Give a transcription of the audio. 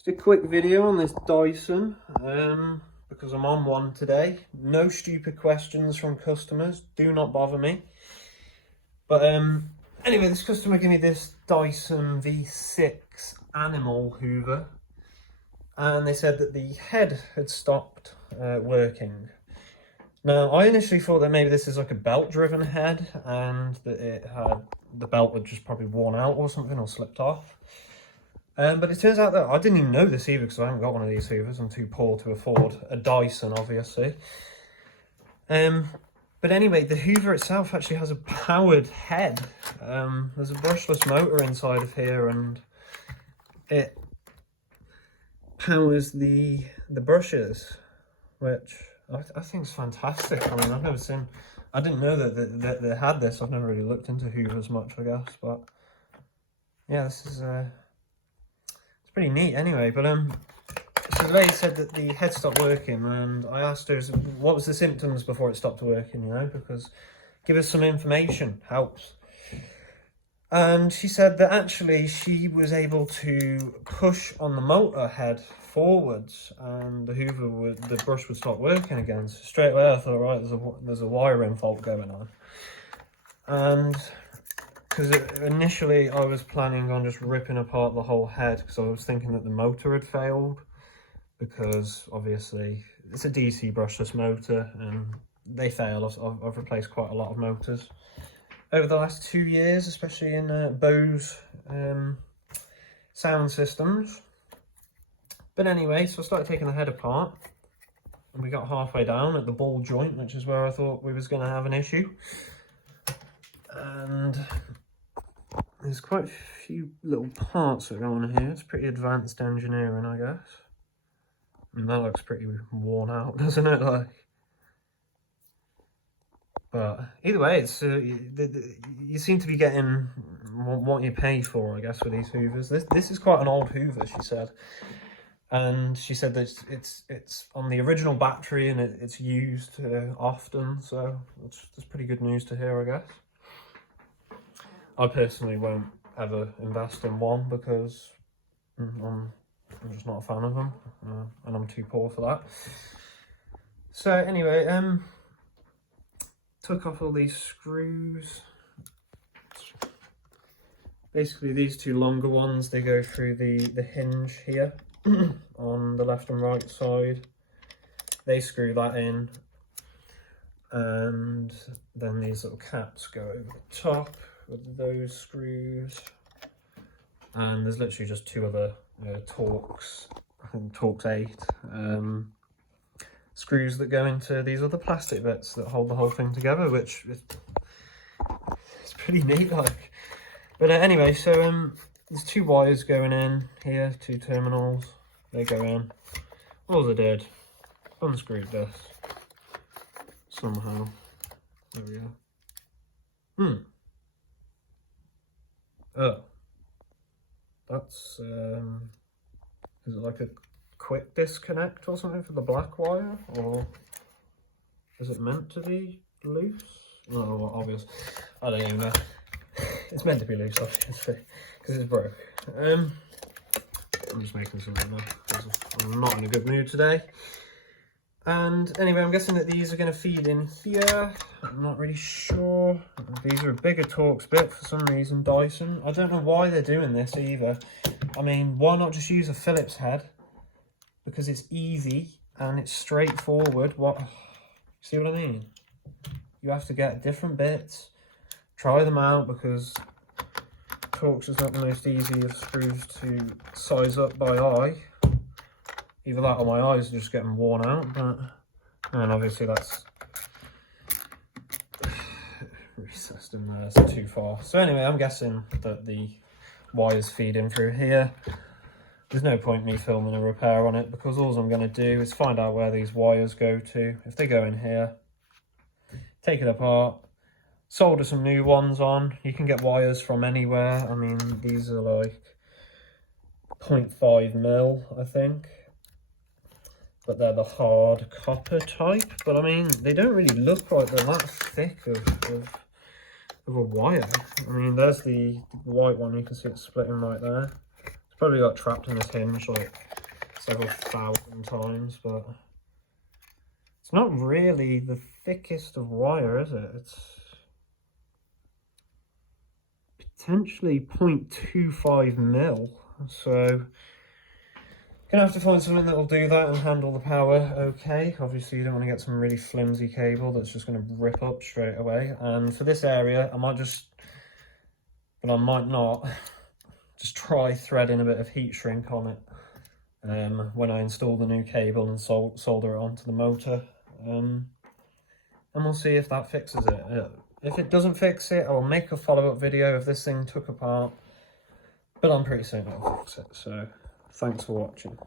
Just a quick video on this Dyson, because I'm on one today. No stupid questions from customers, do not bother me. But anyway, this customer gave me this Dyson V6 animal hoover, and they said that the head had stopped working. Now, I initially thought that maybe this is like a belt-driven head, and that the belt had just probably worn out or something, or slipped off. But it turns out that I didn't even know this either, because I haven't got one of these hoovers. I'm too poor to afford a Dyson, obviously. But anyway, the hoover itself actually has a powered head. There's a brushless motor inside of here, and it powers the brushes, which I think is fantastic. I mean, I didn't know that they had this. I've never really looked into hoovers much, I guess, but yeah, this is it's pretty neat anyway. But so the lady said that the head stopped working, and I asked her what was the symptoms before it stopped working, you know, because give us some information, helps. And she said that actually she was able to push on the motor head forwards, and the brush would stop working again. So straight away I thought, right, there's a wiring fault going on. And because initially I was planning on just ripping apart the whole head, because I was thinking that the motor had failed, because obviously it's a DC brushless motor and they fail. I've replaced quite a lot of motors over the last 2 years, especially in Bose sound systems. But anyway, so I started taking the head apart, and we got halfway down at the ball joint, which is where I thought we was going to have an issue. And there's quite a few little parts that go on here. It's pretty advanced engineering, I guess. And that looks pretty worn out, doesn't it? Like, but either way, it's you seem to be getting what you pay for, I guess, with these hoovers. This is quite an old hoover, she said, and she said that it's on the original battery and it's used often. So it's pretty good news to hear, I guess. I personally won't ever invest in one because I'm just not a fan of them, and I'm too poor for that. So anyway, took off all these screws. Basically, these two longer ones, they go through the hinge here on the left and right side. They screw that in, and then these little caps go over the top with those screws. And there's literally just two other Torx, I think Torx 8 screws that go into these other plastic bits that hold the whole thing together, which is it's pretty neat, like. But anyway, so there's two wires going in here, two terminals, they go in. All I did, unscrewed this somehow. There we go. Oh, that's is it like a quick disconnect or something for the black wire, or is it meant to be loose? Oh, well, obvious. I don't even know. It's meant to be loose, obviously, because it's broke. I'm just making something there because I'm not in a good mood today. And anyway, I'm guessing that these are going to feed in here. I'm not really sure. These are a bigger Torx bit for some reason, Dyson. I don't know why they're doing this either. I mean, why not just use a Phillips head? Because it's easy and it's straightforward. See what I mean? You have to get different bits, try them out, because Torx is not the most easy of screws to size up by eye. Either that or my eyes are just getting worn out, and obviously that's recessed in there, it's too far. So anyway, I'm guessing that the wires feed in through here. There's no point me filming a repair on it, because all I'm going to do is find out where these wires go to. If they go in here, take it apart, solder some new ones on. You can get wires from anywhere. I mean, these are like 0.5 mil, I think. But they're the hard copper type. But I mean, they don't really look like they're that thick of a wire. I mean, there's the white one. You can see it splitting right there. It's Probably got trapped in this hinge like several thousand times, but it's not really the thickest of wire, is it? It's potentially 0.25 mil, so gonna have to find something that will do that and handle the power okay. Obviously you don't want to get some really flimsy cable that's just going to rip up straight away. And for this area I might just, but I might not, just try threading a bit of heat shrink on it when I install the new cable and solder it onto the motor, and we'll see if that fixes it. If it doesn't fix it, I'll make a follow-up video if this thing took apart, but I'm pretty certain it'll fix it. So thanks for watching.